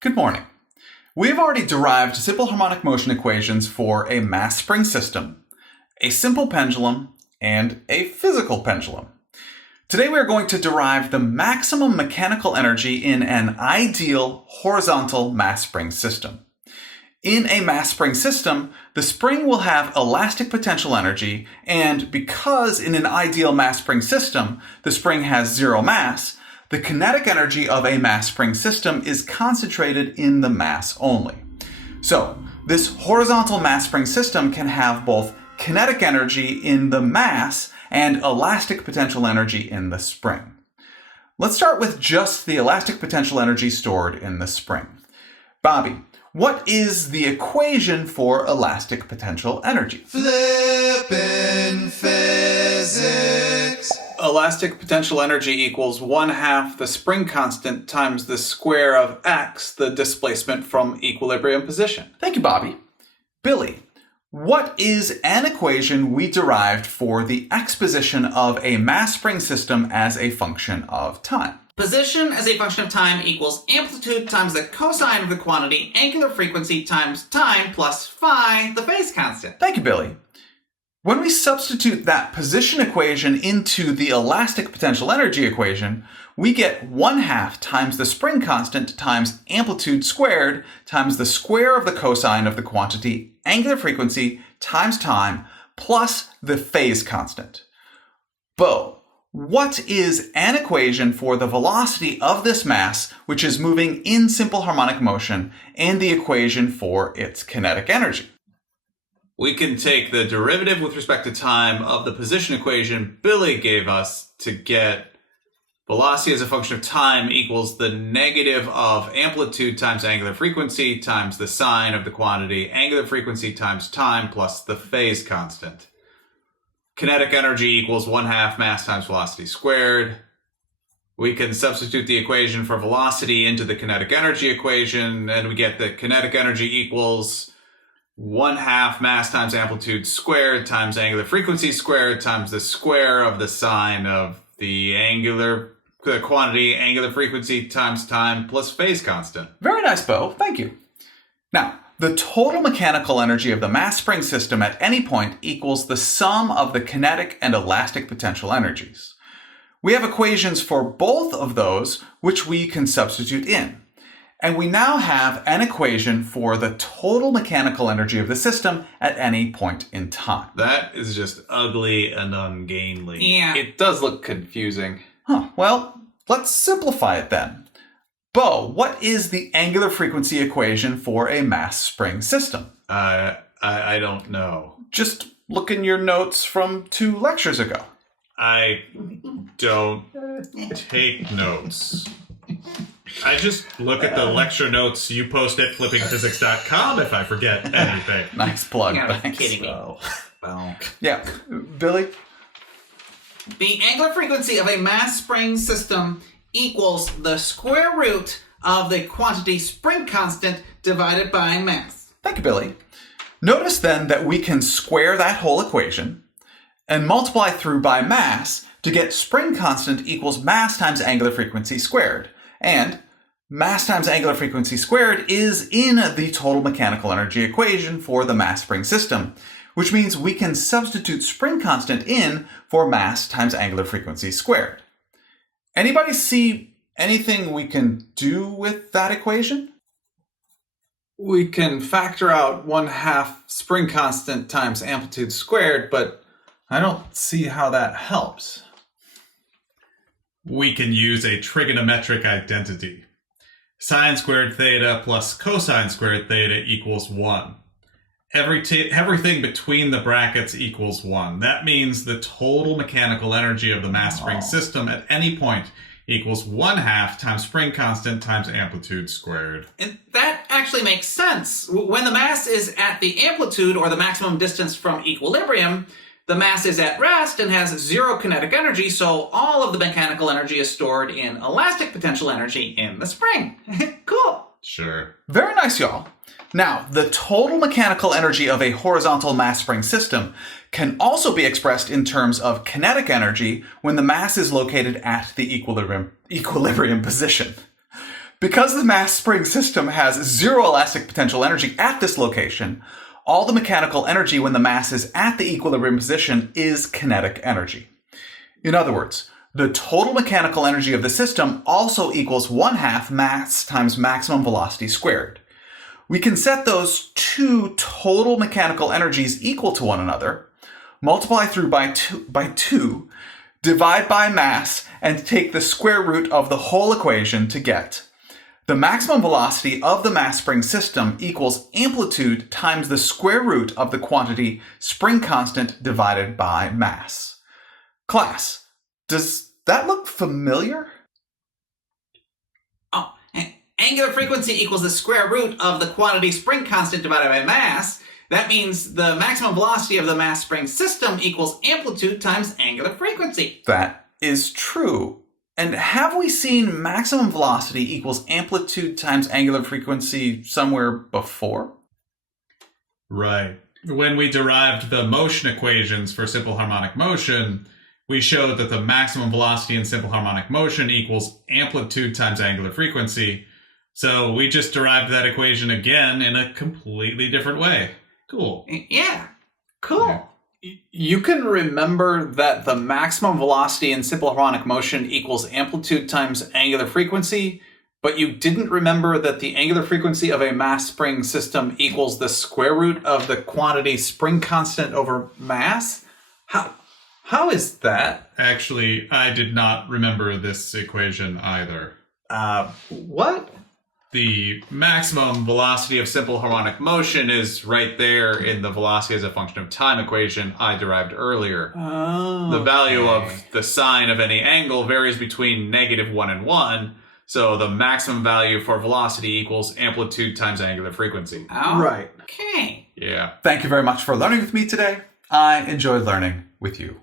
Good morning. We've already derived simple harmonic motion equations for a mass spring system, a simple pendulum, and a physical pendulum. Today we are going to derive the maximum mechanical energy in an ideal horizontal mass spring system. In a mass spring system, the spring will have elastic potential energy, and because in an ideal mass spring system, the spring has zero mass, the kinetic energy of a mass spring system is concentrated in the mass only. So, this horizontal mass spring system can have both kinetic energy in the mass and elastic potential energy in the spring. Let's start with just the elastic potential energy stored in the spring. Bobby, what is the equation for elastic potential energy? Flippin' physics. Elastic potential energy equals 1/2 the spring constant times the square of x, the displacement from equilibrium position. Thank you, Bobby. Billy, what is an equation we derived for the x position of a mass spring system as a function of time? Position as a function of time equals amplitude times the cosine of the quantity, angular frequency times time plus phi, the phase constant. Thank you, Billy. When we substitute that position equation into the elastic potential energy equation, we get 1/2 times the spring constant times amplitude squared times the square of the cosine of the quantity, angular frequency times time plus the phase constant. Bo, what is an equation for the velocity of this mass which is moving in simple harmonic motion and the equation for its kinetic energy? We can take the derivative with respect to time of the position equation Billy gave us to get velocity as a function of time equals the negative of amplitude times angular frequency times the sine of the quantity, angular frequency times time plus the phase constant. Kinetic energy equals 1/2 mass times velocity squared. We can substitute the equation for velocity into the kinetic energy equation, and we get that kinetic energy equals 1/2 mass times amplitude squared times angular frequency squared times the square of the sine of the quantity, angular frequency times time plus phase constant. Very nice, Bo. Thank you. Now, the total mechanical energy of the mass spring system at any point equals the sum of the kinetic and elastic potential energies. We have equations for both of those which we can substitute in. And we now have an equation for the total mechanical energy of the system at any point in time. That is just ugly and ungainly. Yeah. It does look confusing. Well, let's simplify it then. Bo, what is the angular frequency equation for a mass spring system? I don't know. Just look in your notes from 2 lectures ago. I don't take notes. I just look at the lecture notes you post at flippingphysics.com if I forget anything. Nice plug. You gotta be Thanks. kidding me. Well, Yeah. Billy? The angular frequency of a mass spring system equals the square root of the quantity spring constant divided by mass. Thank you, Billy. Notice then that we can square that whole equation and multiply through by mass to get spring constant equals mass times angular frequency squared. And mass times angular frequency squared is in the total mechanical energy equation for the mass spring system, which means we can substitute spring constant in for mass times angular frequency squared. Anybody see anything we can do with that equation? We can factor out 1/2 spring constant times amplitude squared, but I don't see how that helps. we can use a trigonometric identity. Sine squared theta plus cosine squared theta equals 1. Everything between the brackets equals 1. That means the total mechanical energy of the mass spring system at any point equals 1/2 times spring constant times amplitude squared. And that actually makes sense. When the mass is at the amplitude or the maximum distance from equilibrium, the mass is at rest and has zero kinetic energy, so all of the mechanical energy is stored in elastic potential energy in the spring. Cool. Sure. Very nice, y'all. Now, the total mechanical energy of a horizontal mass spring system can also be expressed in terms of kinetic energy when the mass is located at the equilibrium position. Because the mass spring system has zero elastic potential energy at this location, all the mechanical energy when the mass is at the equilibrium position is kinetic energy. In other words, the total mechanical energy of the system also equals 1/2 mass times maximum velocity squared. We can set those two total mechanical energies equal to one another, multiply through by 2, divide by mass, and take the square root of the whole equation to get the maximum velocity of the mass spring system equals amplitude times the square root of the quantity spring constant divided by mass. Class, does that look familiar? Oh, angular frequency equals the square root of the quantity spring constant divided by mass. That means the maximum velocity of the mass spring system equals amplitude times angular frequency. That is true. And have we seen maximum velocity equals amplitude times angular frequency somewhere before? Right. When we derived the motion equations for simple harmonic motion, we showed that the maximum velocity in simple harmonic motion equals amplitude times angular frequency. So we just derived that equation again in a completely different way. Cool. Yeah, cool. You can remember that the maximum velocity in simple harmonic motion equals amplitude times angular frequency, but you didn't remember that the angular frequency of a mass spring system equals the square root of the quantity spring constant over mass? How is that? Actually, I did not remember this equation either. What? The maximum velocity of simple harmonic motion is right there in the velocity as a function of time equation I derived earlier. Oh, The value of the sine of any angle varies between -1 and 1, so the maximum value for velocity equals amplitude times angular frequency. Oh, right. Okay. Yeah. Thank you very much for learning with me today. I enjoyed learning with you.